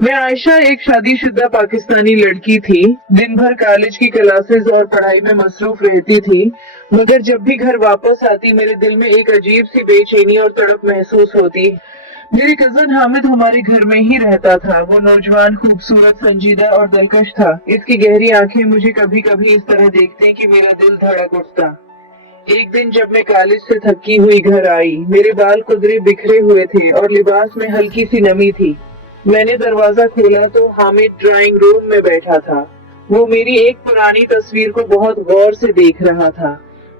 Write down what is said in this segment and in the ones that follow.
मैं आयशा एक शादीशुदा पाकिस्तानी लड़की थी। दिन भर कॉलेज की क्लासेस और पढ़ाई में मसरूफ रहती थी, मगर जब भी घर वापस आती मेरे दिल में एक अजीब सी बेचैनी और तड़प महसूस होती। मेरी कजन हामिद हमारे घर में ही रहता था। वो नौजवान, खूबसूरत, संजीदा और दिलकश था। इसकी गहरी आंखें मुझे कभी कभी इस तरह देखते कि मेरा दिल धड़क उठता। एक दिन जब मैं कॉलेज से थकी हुई घर आई, मेरे बाल कुदरे बिखरे हुए थे और लिबास में हल्की सी नमी थी। मैंने दरवाजा खोला तो हामिद ड्राइंग रूम में बैठा था। वो मेरी एक पुरानी तस्वीर को बहुत गौर से देख रहा था।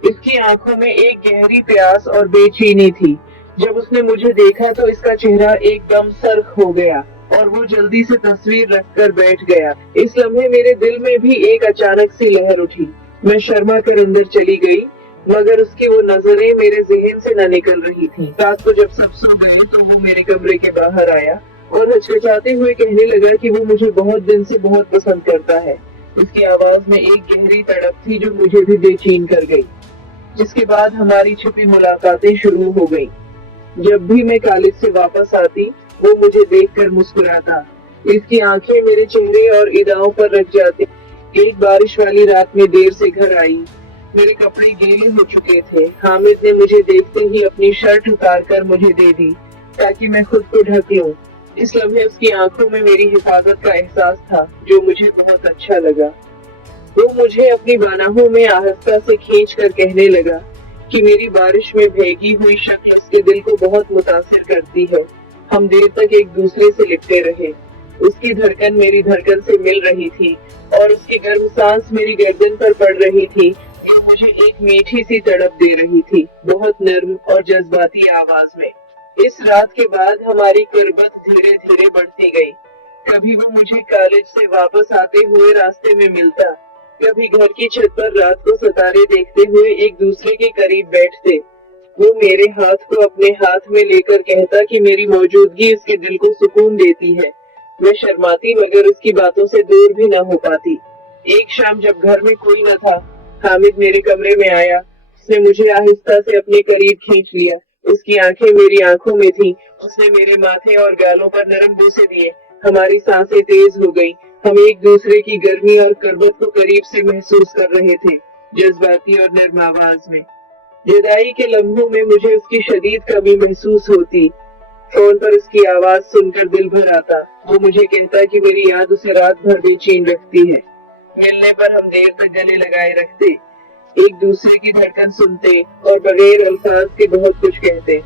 इसकी आंखों में एक गहरी प्यास और बेचैनी थी। जब उसने मुझे देखा तो इसका चेहरा एकदम सर्ख हो गया और वो जल्दी से तस्वीर रखकर बैठ गया। इस लम्हे मेरे दिल में भी एक अचानक सी लहर उठी। मैं शर्मा कर अंदर चली गई, मगर उसकी वो नजरें मेरे जहन से न निकल रही थी। रात को जब सब सो गए तो वो मेरे कमरे के बाहर आया और हिचकिचाते हुए कहने लगा कि वो मुझे बहुत दिन से बहुत पसंद करता है। उसकी आवाज में एक गहरी तड़प थी जो मुझे भी बेचैन कर गई। जिसके बाद हमारी छिपी मुलाकातें शुरू हो गई। जब भी मैं कॉलेज से वापस आती वो मुझे देखकर मुस्कुराता। इसकी आंखें मेरे चेहरे और इदाओं पर रख जाती। एक बारिश वाली रात में देर से घर आई। मेरे कपड़े गीले हो चुके थे। हामिद ने मुझे देखते ही अपनी शर्ट उतारकर मुझे दे दी ताकि मैं खुद को ढक लूं। इस लम्हे उसकी आंखों में मेरी हिफाजत का एहसास था जो मुझे बहुत अच्छा लगा। वो मुझे अपनी बाहों में आहिस्ता से खींच कर कहने लगा कि मेरी बारिश में भीगी हुई शक्ल उसके दिल को बहुत मुतासिर करती है। हम देर तक एक दूसरे से लिपटे रहे। उसकी धड़कन मेरी धड़कन से मिल रही थी और उसकी गर्म सांस मेरी गर्दन पर पड़ रही थी जो मुझे एक मीठी सी तड़प दे रही थी, बहुत नर्म और जज्बाती आवाज में। इस रात के बाद हमारी कुर्बत धीरे धीरे बढ़ती गई। कभी वो मुझे कॉलेज से वापस आते हुए रास्ते में मिलता, कभी घर की छत पर रात को सितारे देखते हुए एक दूसरे के करीब बैठते। वो मेरे हाथ को अपने हाथ में लेकर कहता कि मेरी मौजूदगी उसके दिल को सुकून देती है। मैं शर्माती मगर उसकी बातों से दूर भी न हो पाती। एक शाम जब घर में कोई न था, हामिद मेरे कमरे में आया। उसने मुझे आहिस्ता से अपने करीब खींच लिया। उसकी आंखें मेरी आंखों में थी। उसने मेरे माथे और गालों पर नरम बूसे दिए। हमारी सांसें तेज हो गई। हम एक दूसरे की गर्मी और कुर्बत को करीब से महसूस कर रहे थे, जज्बाती और नर्म आवाज में। जुदाई के लम्हों में मुझे उसकी शदीद कमी महसूस होती। फोन पर उसकी आवाज सुनकर दिल भर आता। वो मुझे कहता कि मेरी याद उसे रात भर बेचैन रखती है। मिलने पर हम देर तक गले लगाए रखते, एक दूसरे की धड़कन सुनते और बगैर अल्फाज के बहुत कुछ कहते।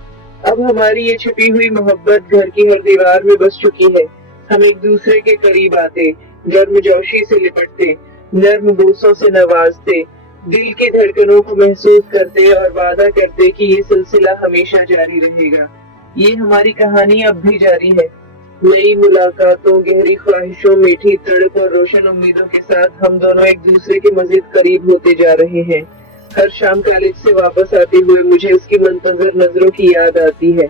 अब हमारी ये छिपी हुई मोहब्बत घर की हर दीवार में बस चुकी है। हम एक दूसरे के करीब आते, गर्मजोशी से लिपटते, नर्म बूसों से नवाजते, दिल की धड़कनों को महसूस करते और वादा करते कि ये सिलसिला हमेशा जारी रहेगा। ये हमारी कहानी अब भी जारी है। नई मुलाकातों, गहरी ख्वाहिशों, मीठी तड़प और रोशन उम्मीदों के साथ हम दोनों एक दूसरे के मजीद करीब होते जा रहे हैं। हर शाम कॉलेज से वापस आते हुए मुझे उसकी मुंतज़िर नजरों की याद आती है।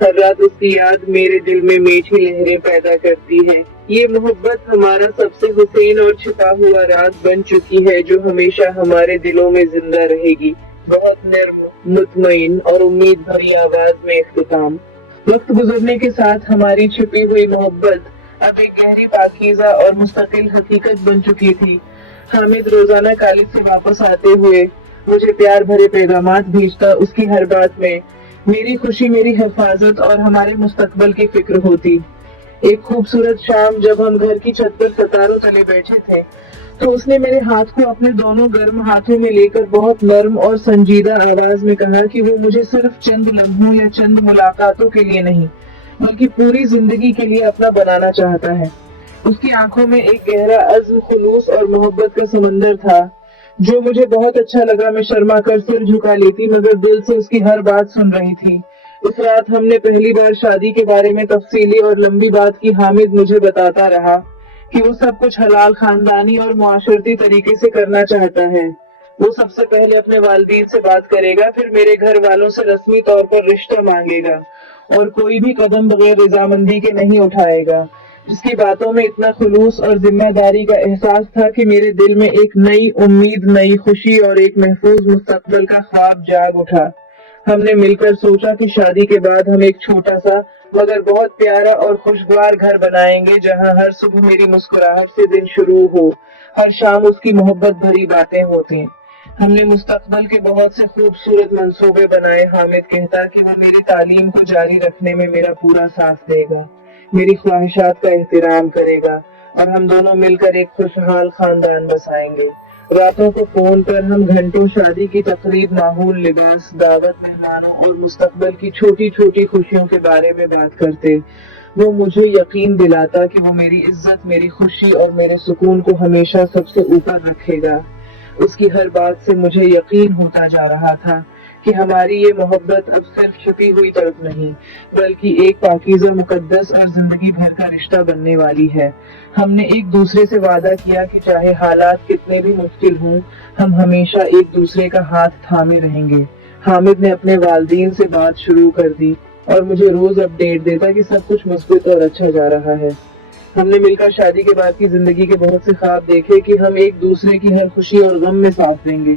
हर रात उसकी याद मेरे दिल में मीठी लहरें पैदा करती है। ये मोहब्बत हमारा सबसे हुसैन और छिपा हुआ राज बन चुकी है जो हमेशा हमारे दिलों में जिंदा रहेगी। बहुत नर्म, मुतमईन और उम्मीद भरी आवाज में इख्तिताम। वक्त गुजरने के साथ हमारी छिपी हुई मोहब्बत अब एक गहरी, पाकीज़ा और मुस्तकिल हकीकत बन चुकी थी। हामिद रोजाना कॉलेज से वापस आते हुए मुझे प्यार भरे पैगामात भेजता। उसकी हर बात में मेरी खुशी, मेरी हिफाजत और हमारे मुस्तकबल की फिक्र होती। एक खूबसूरत शाम जब हम घर की छत पर सितारों तले बैठे थे तो उसने मेरे हाथ को अपने दोनों गर्म हाथों में लेकर बहुत नर्म और संजीदा आवाज में कहा कि वो मुझे सिर्फ चंद लम्हों या चंद मुलाकातों के लिए नहीं बल्कि पूरी जिंदगी के लिए अपना बनाना चाहता है। उसकी आंखों में एक गहरा अज़्म, खुलूस और मोहब्बत का समंदर था जो मुझे बहुत अच्छा लगा। मैं शर्मा कर सिर झुका लेती मगर दिल से उसकी हर बात सुन रही थी। उस रात हमने पहली बार शादी के बारे में तफसीली और लंबी बात की। हामिद मुझे बताता रहा कि वो सब कुछ हलाल, खानदानी और मुआशरती तरीके से करना चाहता है। वो सबसे पहले अपने वालिदैन से बात करेगा, फिर मेरे घर वालों से रस्मी तौर पर रिश्ता मांगेगा और कोई भी कदम बगैर रजामंदी के नहीं उठाएगा। उसकी बातों में इतना खुलूस और जिम्मेदारी का एहसास था कि मेरे दिल में एक नई उम्मीद, नई खुशी और एक महफूज मुस्तकबिल का ख्वाब जाग उठा। हम ने मिलकर सोचा कि शादी के बाद हम एक छोटा सा मगर बहुत प्यारा और खुशगवार घर बनाएंगे, जहां हर सुबह मेरी मुस्कुराहट से दिन शुरू हो, हर शाम उसकी मोहब्बत भरी बातें होती। हमने मुस्तकबल के बहुत से खूबसूरत मंसूबे बनाए। हामिद कहता कि वो मेरी तालीम को जारी रखने में मेरा पूरा साथ देगा, मेरी ख्वाहिशात का एहतराम करेगा और हम दोनों मिलकर एक खुशहाल खानदान बसाएंगे। रातों को फोन पर हम घंटों शादी की तकरीब, माहौल, लिबास, दावत, मेहमानों और मुस्तकबल की छोटी छोटी खुशियों के बारे में बात करते। वो मुझे यकीन दिलाता कि वो मेरी इज्जत, मेरी खुशी और मेरे सुकून को हमेशा सबसे ऊपर रखेगा। उसकी हर बात से मुझे यकीन होता जा रहा था कि हमारी ये मोहब्बत अब सिर्फ छुपी हुई तड़प नहीं, बल्कि एक पाकीज़ा, मुकद्दस और जिंदगी भर का रिश्ता बनने वाली है। हमने एक दूसरे से वादा किया कि चाहे हालात कितने भी मुश्किल हों, हम हमेशा एक दूसरे का हाथ थामे रहेंगे। हामिद ने अपने वालिदैन से बात शुरू कर दी और मुझे रोज अपडेट देता कि सब कुछ मुस्बित और अच्छा जा रहा है। हमने मिलकर शादी के बाद की जिंदगी के बहुत से ख्वाब देखे कि हम एक दूसरे की हर खुशी और गम में साथ देंगे,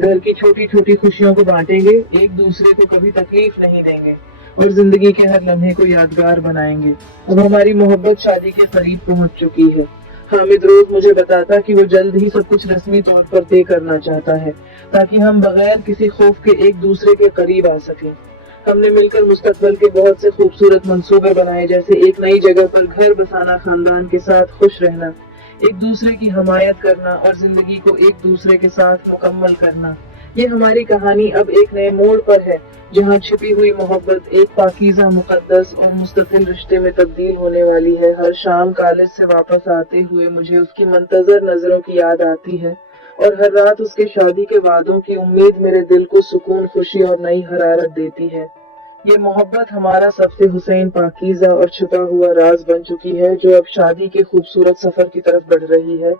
घर की छोटी छोटी खुशियों को बांटेंगे, एक दूसरे को कभी तकलीफ नहीं देंगे और जिंदगी के हर लम्हे को यादगार बनाएंगे। अब हमारी मोहब्बत शादी के करीब पहुंच चुकी है। हामिद रोज मुझे बताता कि वो जल्द ही सब कुछ रस्मी तौर पर तय करना चाहता है, ताकि हम बगैर किसी खौफ के एक दूसरे के करीब आ सकें। हमने मिलकर मुस्तकबल के बहुत से खूबसूरत मंसूबे बनाए, जैसे एक नई जगह पर घर बसाना, खानदान के साथ खुश रहना, एक दूसरे की हमायत करना और जिंदगी को एक दूसरे के साथ मुकम्मल करना। ये हमारी कहानी अब एक नए मोड़ पर है, जहाँ छिपी हुई मोहब्बत एक पाकीज़ा, मुकद्दस और मुस्तकिल रिश्ते में तब्दील होने वाली है। हर शाम कॉलेज से वापस आते हुए मुझे उसकी मुंतजर नजरों की याद आती है और हर रात उसके शादी के वादों की उम्मीद मेरे दिल को सुकून, खुशी और नई हरारत देती है। ये मोहब्बत हमारा सबसे हुसैन, पाकीज़ा और छुपा हुआ राज बन चुकी है, जो अब शादी के खूबसूरत सफर की तरफ बढ़ रही है।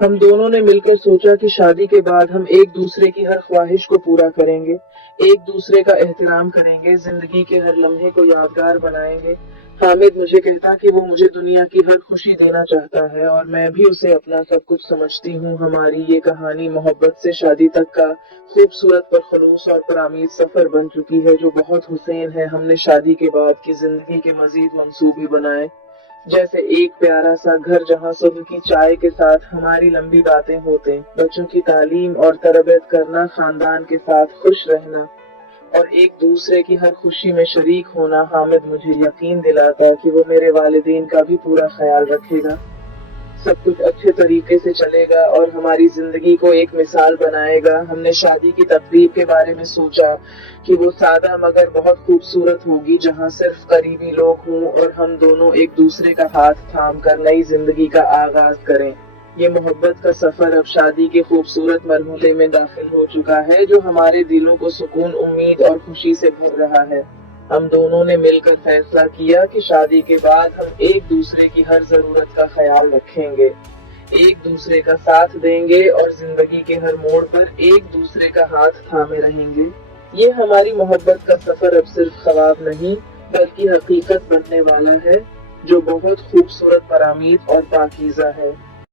हम दोनों ने मिलकर सोचा कि शादी के बाद हम एक दूसरे की हर ख्वाहिश को पूरा करेंगे, एक दूसरे का एहतराम करेंगे, जिंदगी के हर लम्हे को यादगार बनाएंगे। हामिद मुझे कहता कि वो मुझे दुनिया की हर खुशी देना चाहता है और मैं भी उसे अपना सब कुछ समझती हूँ। हमारी ये कहानी मोहब्बत से शादी तक का खूबसूरत पर खुलूस और परामीज सफर बन चुकी है, जो बहुत हुसैन है। हमने शादी के बाद की जिंदगी के मजीद मंसूबे बनाए, जैसे एक प्यारा सा घर जहाँ सुबह की चाय के साथ हमारी लंबी बातें होते, बच्चों की तालीम और तरबियत करना, खानदान के साथ खुश रहना और एक दूसरे की हर खुशी में शरीक होना। हामिद मुझे यकीन दिलाता कि वो मेरे वालिदैन का भी पूरा ख्याल रखेगा, सब कुछ अच्छे तरीके से चलेगा और हमारी जिंदगी को एक मिसाल बनाएगा। हमने शादी की तकरीब के बारे में सोचा कि वो सादा मगर बहुत खूबसूरत होगी, जहाँ सिर्फ करीबी लोग हों और हम दोनों एक दूसरे का हाथ थाम कर नई जिंदगी का आगाज करें। ये मोहब्बत का सफर अब शादी के खूबसूरत मरहले में दाखिल हो चुका है, जो हमारे दिलों को सुकून, उम्मीद और खुशी से भर रहा है। हम दोनों ने मिलकर फैसला किया कि शादी के बाद हम एक दूसरे की हर जरूरत का ख्याल रखेंगे, एक दूसरे का साथ देंगे और जिंदगी के हर मोड़ पर एक दूसरे का हाथ थामे रहेंगे। ये हमारी मोहब्बत का सफर अब सिर्फ ख्वाब नहीं, बल्कि हकीकत बनने वाला है, जो बहुत खूबसूरत, परामीज और पाकीज़ा है।